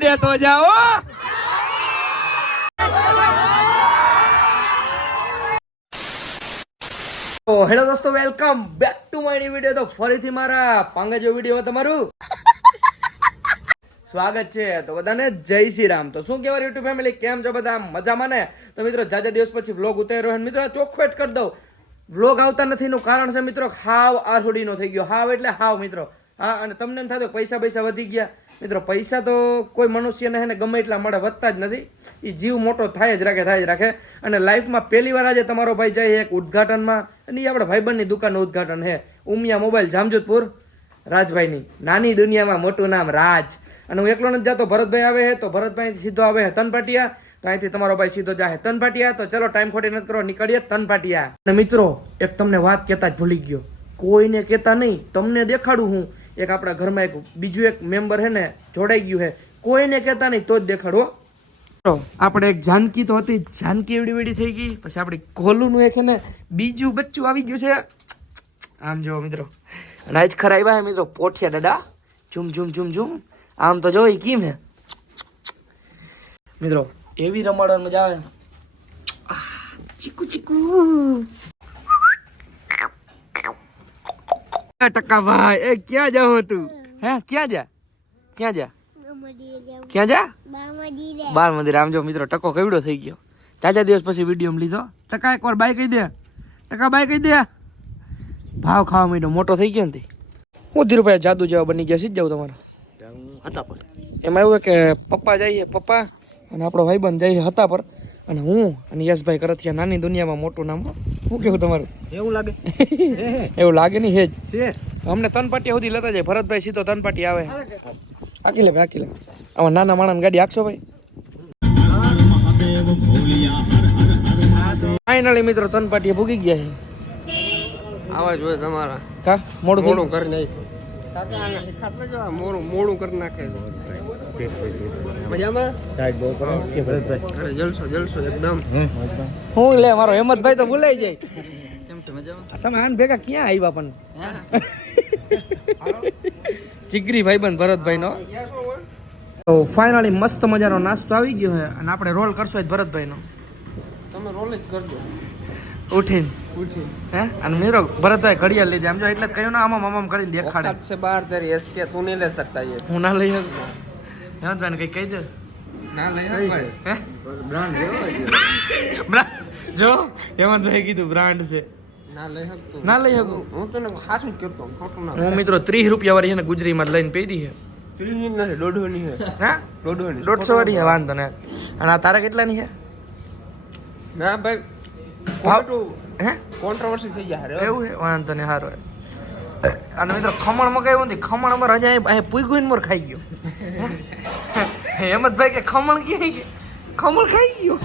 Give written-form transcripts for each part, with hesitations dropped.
ઉડે તો જાઓ. હેલો દોસ્તો, welcome back to my new video. તો ફરીથી મારા પાંગજો વિડીયોમાં તમારું સ્વાગત છે. તો બધાને જય શ્રી રામ. તો શું કહેવાય યુટ્યુબ ફેમિલી, કેમ છો બધા? મજામાં ને? તો મિત્રો જાજા દિવસ પછી વ્લોગ ઉતાર્યો છે મિત્રો. ચોખવેટ કરી દઉં, વ્લોગ આવતા નથી નું કારણ છે મિત્રો હાવ આરહોડીનો થઈ ગયો. હાવ એટલે હાવ મિત્રો. હા, અને તમને એમ થતું પૈસા વધી ગયા મિત્રો. પૈસા તો કોઈ મનુષ્યને હે ને ગમે એટલા મળે, વધતા જ નથી. એ જીવ મોટો થાય જ રાખે. અને લાઈફમાં પહેલી વાર આજે તમારો ભાઈ જાય એક ઉદઘાટનમાં, અને એ આપણે ભાઈબંધની દુકાનનું ઉદઘાટન છે. ઉમિયા મોબાઈલ જામજોધપુર, રાજભાઈની નાની દુનિયામાં મોટું નામ રાજ. અને હું એકલો નથી જતો, ભરતભાઈ આવે છે. તો ભરતભાઈ સીધો આવે છે તનપાટિયા. તો અહીંથી તમારો ભાઈ સીધો જાય તનપાટિયા. તો ચલો ટાઈમ ખોટી નથી કરો, નીકળીએ તનપાટિયા. અને મિત્રો એક તમને વાત કહેતા જ ભૂલી ગયો, કોઈને કહેતા નહીં, તમને દેખાડું હું. એક આપણા ઘરમાં એક બીજું એક મેમ્બર છે ને જોડાઈ ગયું છે, કોઈને કહેતા નહીં તો જ દેખાડો. આપણે એક જાનકી તો હતી, જાનકી એવડી વેડી થઈ ગઈ. પછી આપણી કોલુનું એક છે ને બીજું બચ્ચું આવી ગયું છે. આમ જો મિત્રો, અને આજ ખરા આવ્યા છે મિત્રો પોઠિયા દાદા. ઝુમ. આમ તો જો કેમ હે મિત્રો, એવી રમાડવાની મજા આવે. ચીકુ ટકા ભાઈ, એ ક્યાં જાવ તું? હે ક્યાં જા બાળ મંદિર. આમ જો મિત્રો ટકો કેવડો થઈ ગયો. ચાચા દિવસ પછી વિડીયો લીધો. ટકા એકવાર બાય કહી દે, બાય કહી દે. ભાવ ખાવા માંડ્યો, મોટો થઈ ગયો ને. હું ધીરુભાઈ જાદુ જેવા બની ગયા. સીધ જાવ તમારે એમાં એવું કે પપ્પા જઈએ, પપ્પા અને આપણો ભાઈબંધ જઈએ હતા પર, અને હું અને યશભાઈ કરથિયા નાની દુનિયામાં મોટું નામ. શું કેવું તમારું? એવું લાગે એવું લાગે નહીં હેજ. અમને તનપાટિયા સુધી લેતા જાય. ભરતભાઈ સીધો તનપાટી આવે. આખી લે. આમાં નાના માણસ ગાડી આખશો ભાઈ. ફાઇનલી મિત્રો તનપાટીએ ભૂગી ગયા છે. આવા જોઈએ તમારા કા મોડું કરી નાખ્યું. મોડું કરી નાખે. મજામાં જલસો એકદમ. હું લે મારો હેમંતભાઈ તો ભૂલાઈ જાય. કેમ છે? મજામાં. તમે આન ભેગા ક્યાં આવ્યા? પણ ચીગરી ભાઈબંધ ભરતભાઈ નો. તો ફાઇનલી મસ્ત મજાનો નાસ્તો આવી ગયો છે, અને આપણે રોલ કરશો ભરતભાઈ નો. તમે રોલ જ કરજો ઉઠીને હે. અને મિત્રો ભરતભાઈ ઘડિયાળ લીધી. આમ જો એટલે જ કહ્યું ને, આમ કરીને દેખાડે છે. 12 તેરી એસકે તું નહીં લઈ શકતા. હું ના લઈ શકું. હેમંતભાઈ કઈ કહી દે. ના લઈ બ્રાન્ડ જો હેમંતભાઈ કીધું બ્રાન્ડ છે. ના લઈ શકું. હું તને ખાસું કહેતો હું મિત્રો 30 રૂપિયા વાળી છે ને ગુજરીમાં લઈને પહેરી છે. 150 વાળી છે, વાંધો ને. અને આ તારા કેટલાની છે? ના ભાઈ હે કોન્ટ્રોવર્સી થઈ જાય એવું છે, વાંધો ને. સારું. અને મિત્રો ખમણ મગાવ્યું નથી. ખમણ અમારે હજી પૂગું મોર ખાઈ ગયો. હેમંતભાઈ કે ખમણ ક્યાં ગયા? ખમણ ખાઈ ગયો.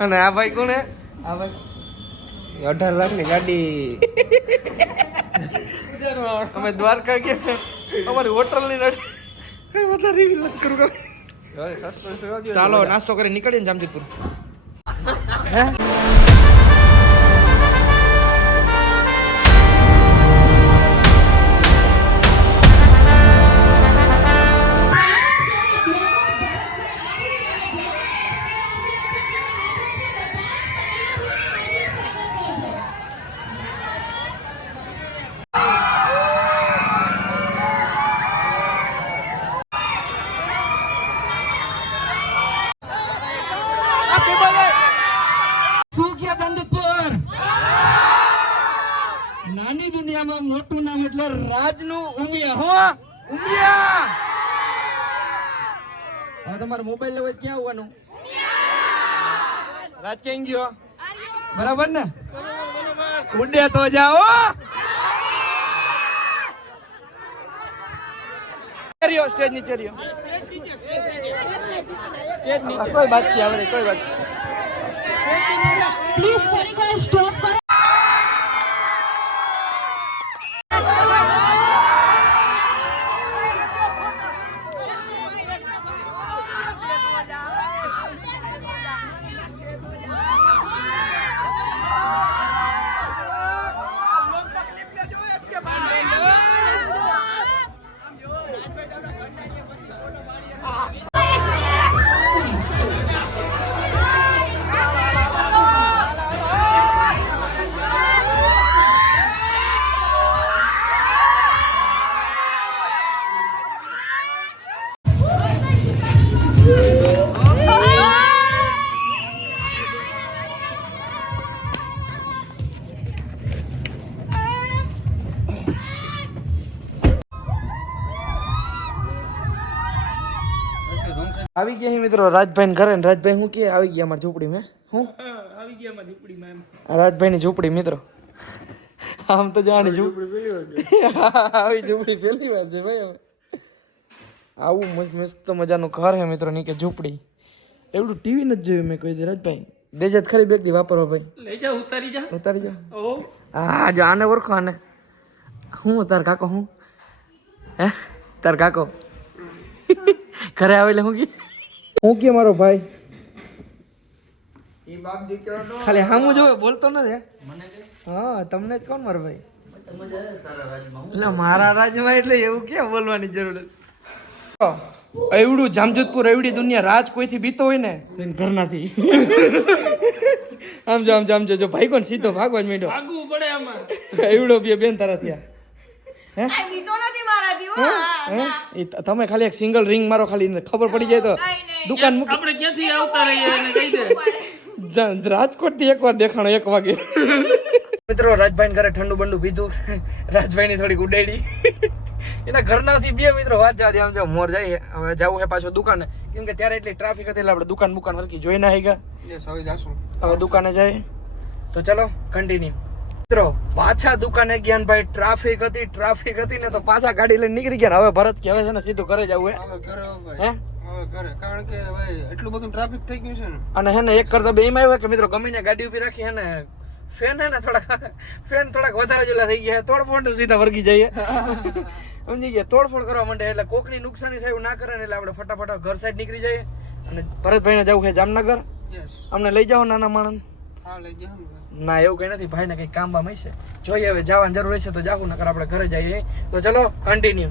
અને આ ભાઈ કોણ હે? આ ભાઈ 18 લાખની ગાડી. અમે દ્વારકા ગયા, અમારી હોટલની ગાડી. કઈ વધારે રિવીલ નથી કરું. ચાલો નાસ્તો કરી નીકળીએ જામજોધપુર. હે નાની દુનિયામાં મોટું નામ એટલે રાજનું ઉમિયા. હો ઉમિયા. હવે તમારો મોબાઈલ લેવો ક્યાં આવવાનું? રાજ ક્યાં ગયો? બરાબર ને? ઉડે તો જાઓ. સ્ટેજ નીચે રહ્યો. કોઈ બાત છે આવે કોઈ બાત. પ્લીઝ સ્ટોપ કરો. આવી ગયા હી મિત્રો રાજભાઈ ઘરે ને રાજભાઈ હું કે આવી ગયા અમારી ઝૂંપડી મેં હું આવી ગયા અમારી ઝૂંપડીમાં એમ. આ રાજભાઈ ની ઝૂંપડી મિત્રો આમ તો જાણી ઝૂંપડી આવી ઝૂંપડી પહેલી વાર છે ભાઈ હવે. આવું મસ્ત મજાનું ઘર હે મિત્રો ની કે ઝૂંપડી એવડું ટીવી નથી જોયું મેં કોઈ દી રાજભાઈ દેજે જ ખરી બેગ દી વાપરવા ભાઈ લઈ જા ઉતારી જા. ઉતારી જાઓ ઓ હા જો આને ઓળખો આને હું તાર કાકો હું હે તાર કાકો ઘરે આવેલે હું કે મારો ભાઈ ખાલી હામું જોવે બોલતો નથી હા તમને જ કોણ મારો ભાઈ એટલે મારા રાજમાં એટલે એવું ક્યાં બોલવાની જરૂર એવડું જામજોધપુર એવડી દુનિયા રાજ કોઈથી બીતો હોય ને તો એને ઘરનાથી આમ જો જો ભાઈ કોણ સીધો ભાગવા જ માંડ્યો ભાગવું પડે આમાં. એવડો બેન તારા થયા હે આ બીતો નથી મારાથી હો. હે એ તમે ખાલી એક સિંગલ રિંગ મારો ખાલી ખબર પડી જાય તો દુકાન મૂકી આપણે ક્યાંથી આવતા રહીએ એને કહી દે. રાજકોટ થી એકવાર દેખાણો 1 વાગે મિત્રો રાજભાઈ ઘરે ઠંડુ બંડુ પીધું રાજભાઈ ની થોડીક ઉડાડી એના ઘરનાથી બે મિત્રો વાત જવા દે આમ જો મોર જાય હવે જવું છે પાછો દુકાને કેમ કે ત્યારે એટલી ટ્રાફિક હતી એટલે આપણે દુકાન હરકી જોઈ ના આવી ગયા હવે દુકાને જાય તો ચલો કન્ટિન્યુ મિત્રો પાછા દુકાને ગયા ને ભાઈ ટ્રાફિક હતી ને તો પાછા ગાડી લઈને નીકળી ગયા ને હવે ભરત કે હવે છે ને સીધું ઘરે જવું હે કારણ કે ભાઈ એટલું બધું ટ્રાફિક થઈ ગયું છે ને અને હે ને એક કરતા બે એમાં આવ્યો કે મિત્રો ગમે ત્યાં ગાડી ઉભી રાખી હે ને ફેન હે ને થોડાક વધારે જેલા થઈ ગયા તોડફોડ સીધા વર્ગી જઈએ સમજી ગયા તોડફોડ કરવા માંડે એટલે કોકની નુકસાની થાય એવું ના કરે ને એટલે આપણે ફટાફટ ઘર સાઈડ નીકળી જઈએ અને ભરતભાઈને જવું છે જામનગર યસ અમને લઈ જાઓ નાના માણસ હા લઈ જાઓ ને. ના એવું કઈ નથી ભાઈને કઈ કામ બામ હશે જોઈએ હવે જવાની જરૂર હશે તો જાવું નકર આપણે ઘરે જઈએ તો ચલો કન્ટિન્યુ